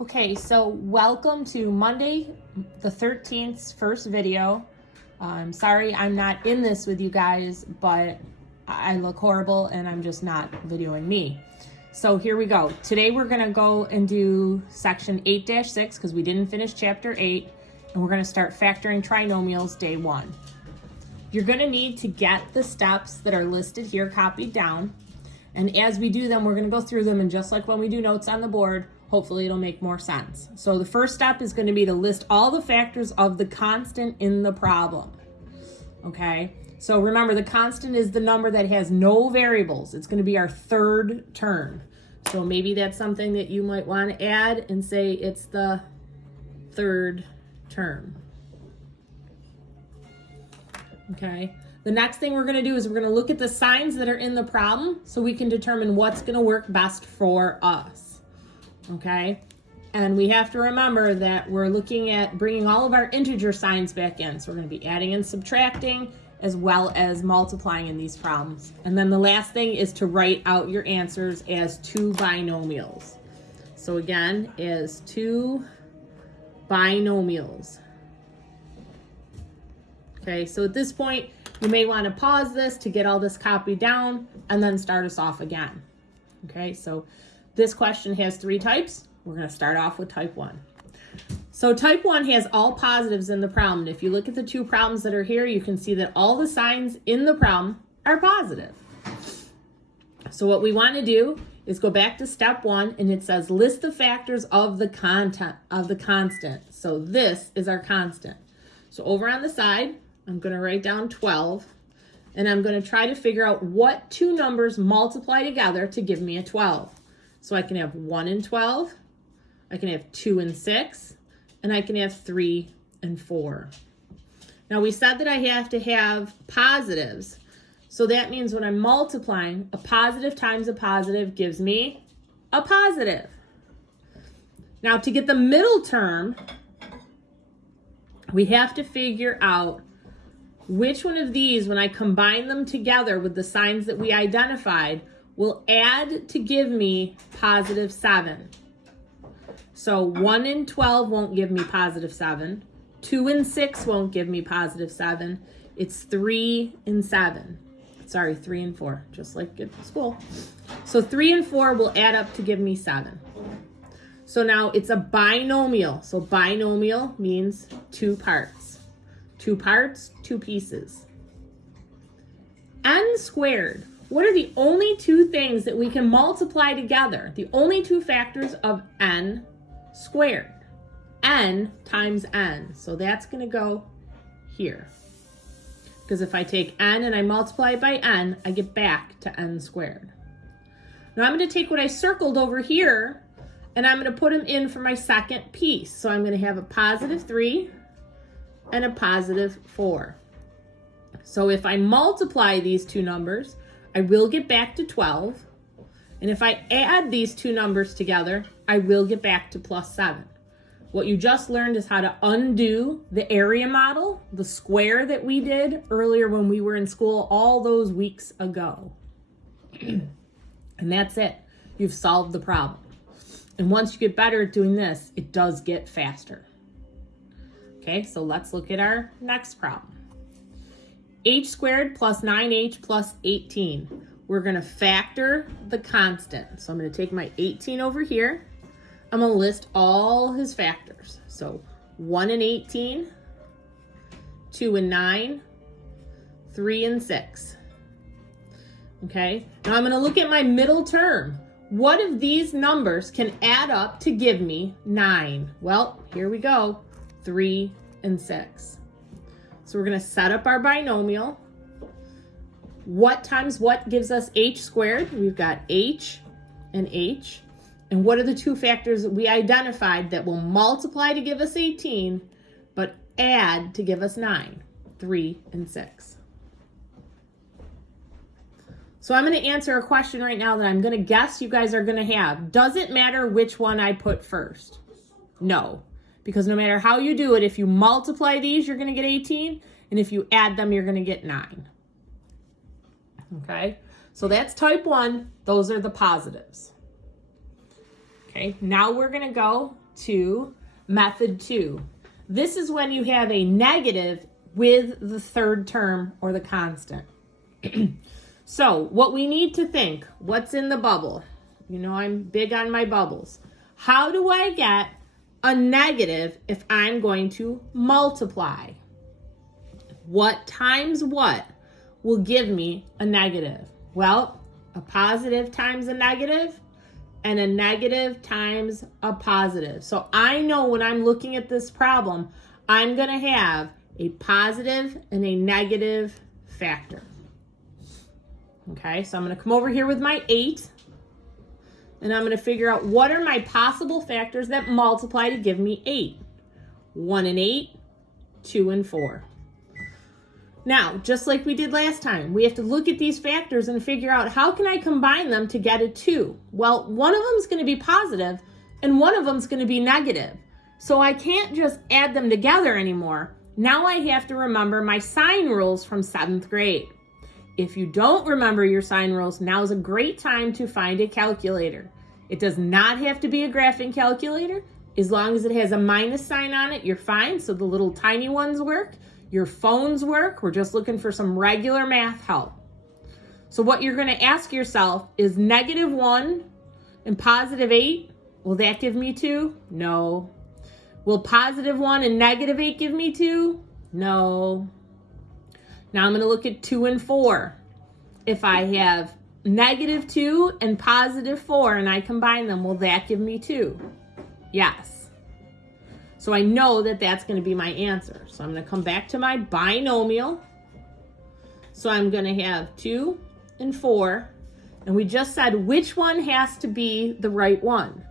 Okay, so welcome to Monday the 13th's first video. I'm sorry I'm not in this with you guys, but I look horrible and I'm just not videoing me. So here we go. Today we're going to go and do section 8-6 because we didn't finish chapter 8, and we're going to start factoring trinomials day 1. You're going to need to get the steps that are listed here copied down, and as we do them, we're going to go through them, and just like when we do notes on the board, hopefully it'll make more sense. So the first step is going to be to list all the factors of the constant in the problem. Okay, so remember, the constant is the number that has no variables. It's going to be our third term. So maybe that's something that you might want to add and say it's the third term. Okay, the next thing we're going to do is we're going to look at the signs that are in the problem so we can determine what's going to work best for us. Okay, and we have to remember that we're looking at bringing all of our integer signs back in. So we're going to be adding and subtracting as well as multiplying in these problems. And then the last thing is to write out your answers as two binomials. So again, as two binomials. Okay, so at this point, you may want to pause this to get all this copied down and then start us off again. Okay, so this question has 3 types. We're going to start off with type 1. So type 1 has all positives in the problem. If you look at the 2 problems that are here, you can see that all the signs in the problem are positive. So what we want to do is go back to step 1, and it says list the factors of the constant. So this is our constant. So over on the side, I'm going to write down 12, and I'm going to try to figure out what 2 numbers multiply together to give me a 12. So I can have 1 and 12, I can have 2 and 6, and I can have 3 and 4. Now we said that I have to have positives. So that means when I'm multiplying, a positive times a positive gives me a positive. Now to get the middle term, we have to figure out which one of these, when I combine them together with the signs that we identified, will add to give me positive 7. So 1 and 12 won't give me positive 7. 2 and 6 won't give me positive 7. It's 3 and 7. Sorry, 3 and 4, just like at school. So 3 and 4 will add up to give me 7. So now it's a binomial. So binomial means 2 parts. 2 parts, 2 pieces. N squared. What are the only 2 things that we can multiply together? The only 2 factors of n squared. N times n. So that's going to go here. Because if I take n and I multiply it by n, I get back to n squared. Now I'm going to take what I circled over here, and I'm going to put them in for my second piece. So I'm going to have a positive 3 and a positive 4. So if I multiply these 2 numbers, I will get back to 12. And if I add these 2 numbers together, I will get back to plus 7. What you just learned is how to undo the area model, the square that we did earlier when we were in school all those weeks ago. And that's it. You've solved the problem. And once you get better at doing this, it does get faster. Okay, so let's look at our next problem. H squared plus 9h plus 18. We're going to factor the constant. So I'm going to take my 18 over here. I'm going to list all his factors. So 1 and 18, 2 and 9, 3 and 6. Okay, now I'm going to look at my middle term. What of these numbers can add up to give me 9? Well, here we go, 3 and 6. So we're going to set up our binomial. What times what gives us h squared? We've got h and h. And what are the 2 factors that we identified that will multiply to give us 18, but add to give us 9? 3 and 6. So I'm going to answer a question right now that I'm going to guess you guys are going to have. Does it matter which one I put first? No. Because no matter how you do it, if you multiply these, you're going to get 18. And if you add them, you're going to get 9. Okay, so that's type 1. Those are the positives. Okay, now we're going to go to method 2. This is when you have a negative with the third term or the constant. So what we need to think, what's in the bubble? You know I'm big on my bubbles. How do I get a negative if I'm going to multiply? What times what will give me a negative? Well, a positive times a negative and a negative times a positive. So I know when I'm looking at this problem, I'm going to have a positive and a negative factor. Okay, so I'm going to come over here with my 8, and I'm going to figure out what are my possible factors that multiply to give me 8. 1 and 8, 2 and 4. Now, just like we did last time, we have to look at these factors and figure out how can I combine them to get a 2? Well, one of them is going to be positive and one of them is going to be negative. So I can't just add them together anymore. Now I have to remember my sign rules from 7th grade. If you don't remember your sign rules, now is a great time to find a calculator. It does not have to be a graphing calculator. As long as it has a minus sign on it, you're fine. So the little tiny ones work. Your phones work. We're just looking for some regular math help. So what you're going to ask yourself is -1 and +8. Will that give me 2? No. Will +1 and -8 give me 2? No. Now I'm going to look at 2 and 4. If I have -2 and +4 and I combine them, will that give me 2? Yes. So I know that that's going to be my answer. So I'm going to come back to my binomial. So I'm going to have 2 and 4. And we just said which one has to be the right one.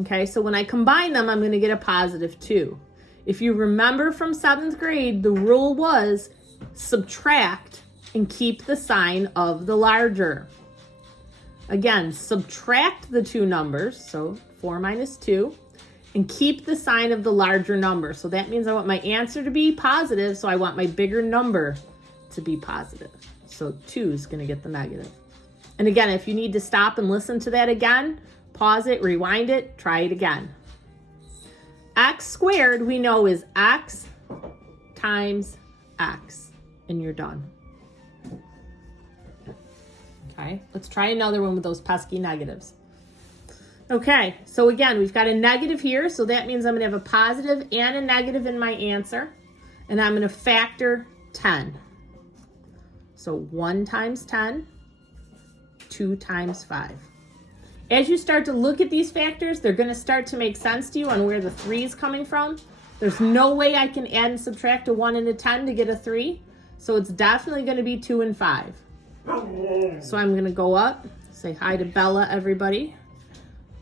Okay, so when I combine them, I'm going to get a +2. If you remember from 7th grade, the rule was subtract and keep the sign of the larger. Again, subtract the two numbers, so 4 minus 2, and keep the sign of the larger number. So that means I want my answer to be positive, so I want my bigger number to be positive. So 2 is going to get the negative. And again, if you need to stop and listen to that again, pause it, rewind it, try it again. X squared we know is x times x, and you're done. Okay, let's try another one with those pesky negatives. Okay, so again, we've got a negative here, so that means I'm going to have a positive and a negative in my answer, and I'm going to factor 10. So 1 times 10, 2 times 5. As you start to look at these factors, they're going to start to make sense to you on where the 3 is coming from. There's no way I can add and subtract a 1 and a 10 to get a 3. So it's definitely going to be 2 and 5. So I'm going to go up, say hi to Bella, everybody.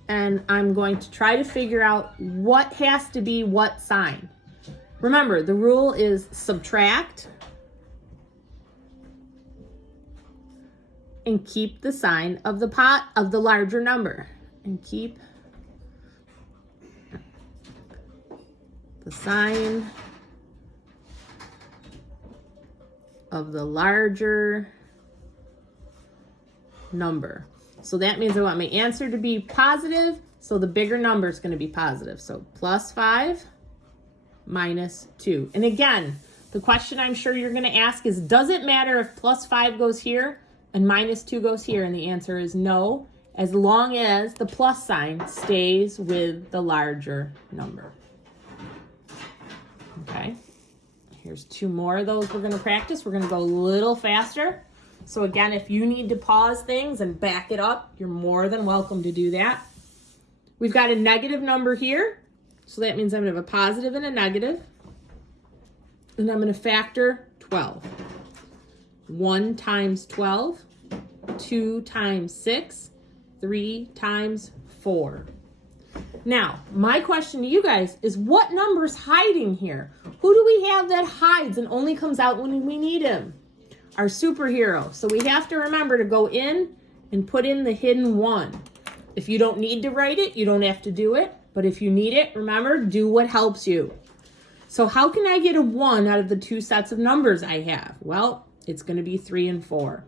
And I'm going to try to figure out what has to be what sign. Remember, the rule is subtract and keep the sign of the pot of the larger number. And keep the sign of the larger number. So that means I want my answer to be positive, so the bigger number is going to be positive. So +5 minus 2. And again, the question I'm sure you're going to ask is, does it matter if +5 goes here and -2 goes here? And the answer is no, as long as the plus sign stays with the larger number. Okay, here's 2 more of those we're going to practice. We're going to go a little faster. So again, if you need to pause things and back it up, you're more than welcome to do that. We've got a negative number here. So that means I'm going to have a positive and a negative. And I'm going to factor 12. 1 times 12, 2 times 6, 3 times 4. Now, my question to you guys is, what number's hiding here? Who do we have that hides and only comes out when we need him? Our superhero. So we have to remember to go in and put in the hidden 1. If you don't need to write it, you don't have to do it. But if you need it, remember, do what helps you. So how can I get a 1 out of the 2 sets of numbers I have? Well, it's going to be 3 and 4.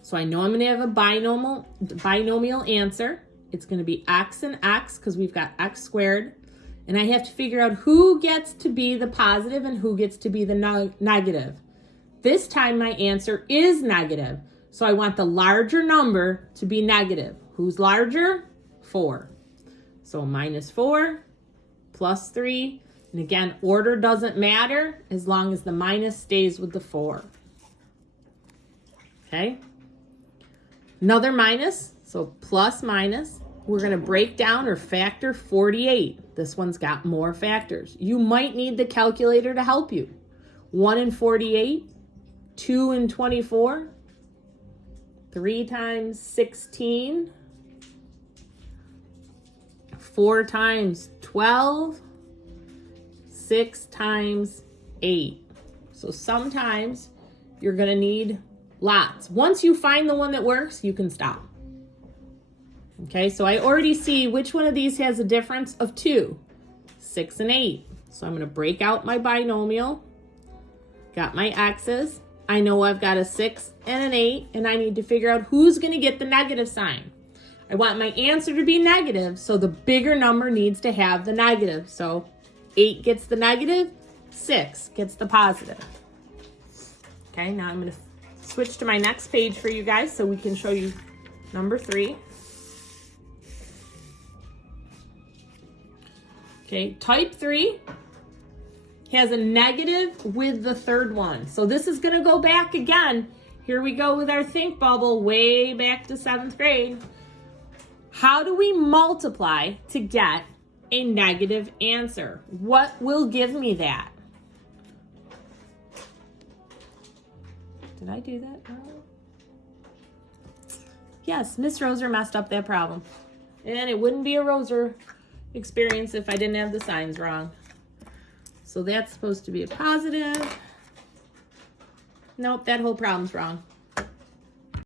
So I know I'm going to have a binomial answer. it's going to be x and x because we've got x squared. And I have to figure out who gets to be the positive and who gets to be the negative. This time my answer is negative. So I want the larger number to be negative. Who's larger? 4. So minus 4 plus 3. And again, order doesn't matter as long as the minus stays with the 4. Okay? Another minus, so plus minus. We're going to break down or factor 48. This one's got more factors. You might need the calculator to help you. 1 in 48, 2 in 24, 3 times 16, 4 times 12, 6 times 8. So sometimes you're going to need lots. Once you find the one that works, you can stop. Okay, so I already see which one of these has a difference of 2, 6 and 8. So I'm going to break out my binomial. Got my x's. I know I've got a 6 and an 8, and I need to figure out who's going to get the negative sign. I want my answer to be negative, so the bigger number needs to have the negative. So 8 gets the negative, 6 gets the positive. Okay, now I'm going to switch to my next page for you guys so we can show you number 3. Okay, type 3 has a negative with the third one. So this is going to go back again. Here we go with our think bubble way back to 7th grade. How do we multiply to get a negative answer? What will give me that? Did I do that? Yes, Miss Roser messed up that problem. And it wouldn't be a Roser experience if I didn't have the signs wrong. So that's supposed to be a positive. Nope, that whole problem's wrong.